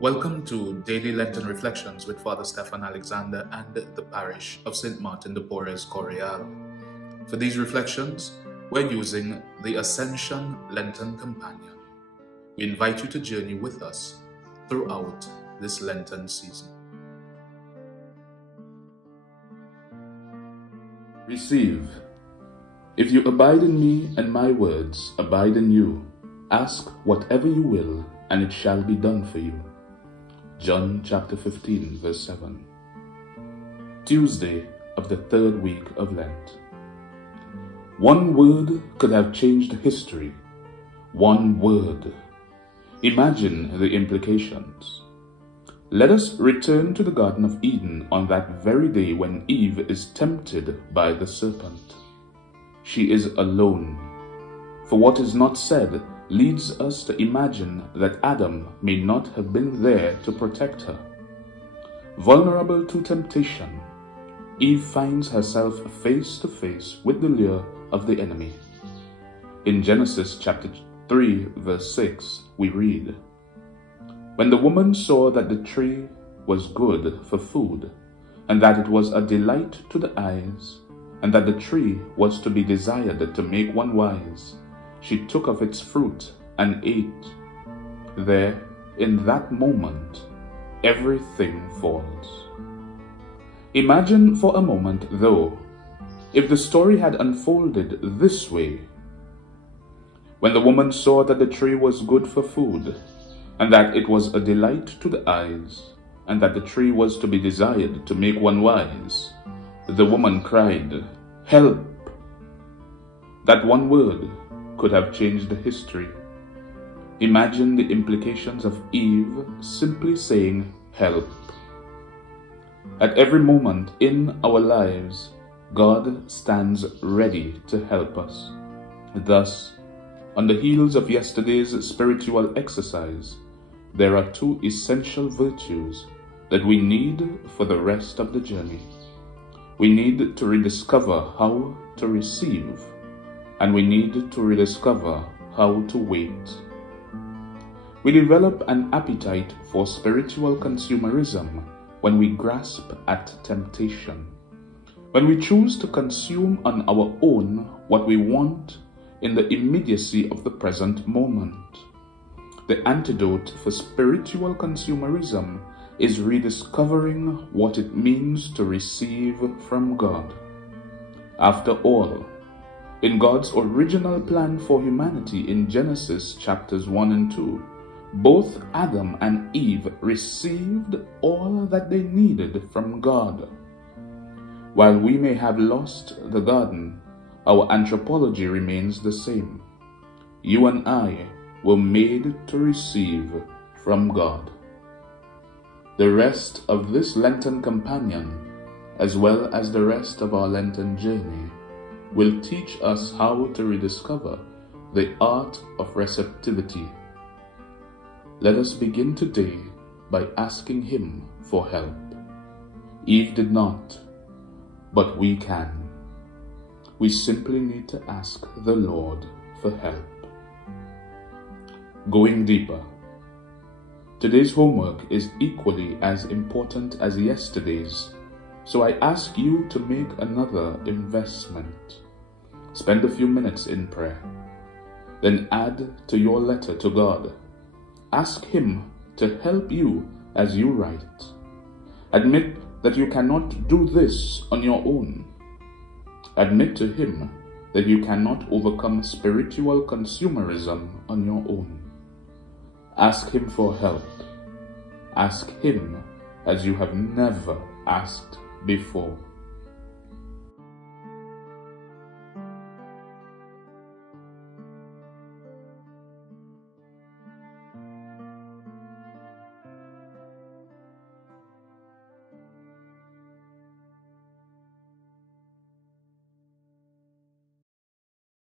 Welcome to Daily Lenten Reflections with Father Stephan Alexander and the Parish of St. Martin de Porres, Coryal. For these reflections, we're using the Ascension Lenten Companion. We invite you to journey with us throughout this Lenten season. Receive. If you abide in me and my words abide in you, ask whatever you will, and it shall be done for you. John chapter 15, verse 7. Tuesday of the third week of Lent. One word could have changed history. One word. Imagine the implications. Let us return to the Garden of Eden on that very day when Eve is tempted by the serpent. She is alone. For what is not said leads us to imagine that Adam may not have been there to protect her. Vulnerable to temptation, Eve finds herself face to face with the lure of the enemy. In Genesis chapter 3, verse 6, we read, "When the woman saw that the tree was good for food, and that it was a delight to the eyes, and that the tree was to be desired to make one wise, she took of its fruit and ate." There, in that moment, everything falls. Imagine for a moment, though, if the story had unfolded this way. When the woman saw that the tree was good for food, and that it was a delight to the eyes, and that the tree was to be desired to make one wise, the woman cried, "Help!" That one word could have changed the history. Imagine the implications of Eve simply saying, "Help." At every moment in our lives, God stands ready to help us. Thus, on the heels of yesterday's spiritual exercise, there are two essential virtues that we need for the rest of the journey. We need to rediscover how to receive, and we need to rediscover how to wait. We develop an appetite for spiritual consumerism when we grasp at temptation, when we choose to consume on our own what we want in the immediacy of the present moment. The antidote for spiritual consumerism is rediscovering what it means to receive from God. After all, in God's original plan for humanity in Genesis chapters 1 and 2, both Adam and Eve received all that they needed from God. While we may have lost the garden, our anthropology remains the same. You and I were made to receive from God. The rest of this Lenten Companion, as well as the rest of our Lenten journey, will teach us how to rediscover the art of receptivity. Let us begin today by asking Him for help. Eve did not, but we can. We simply need to ask the Lord for help. Going deeper. Today's homework is equally as important as yesterday's, so I ask you to make another investment. Spend a few minutes in prayer. Then add to your letter to God. Ask Him to help you as you write. Admit that you cannot do this on your own. Admit to Him that you cannot overcome spiritual consumerism on your own. Ask Him for help. Ask Him as you have never asked before.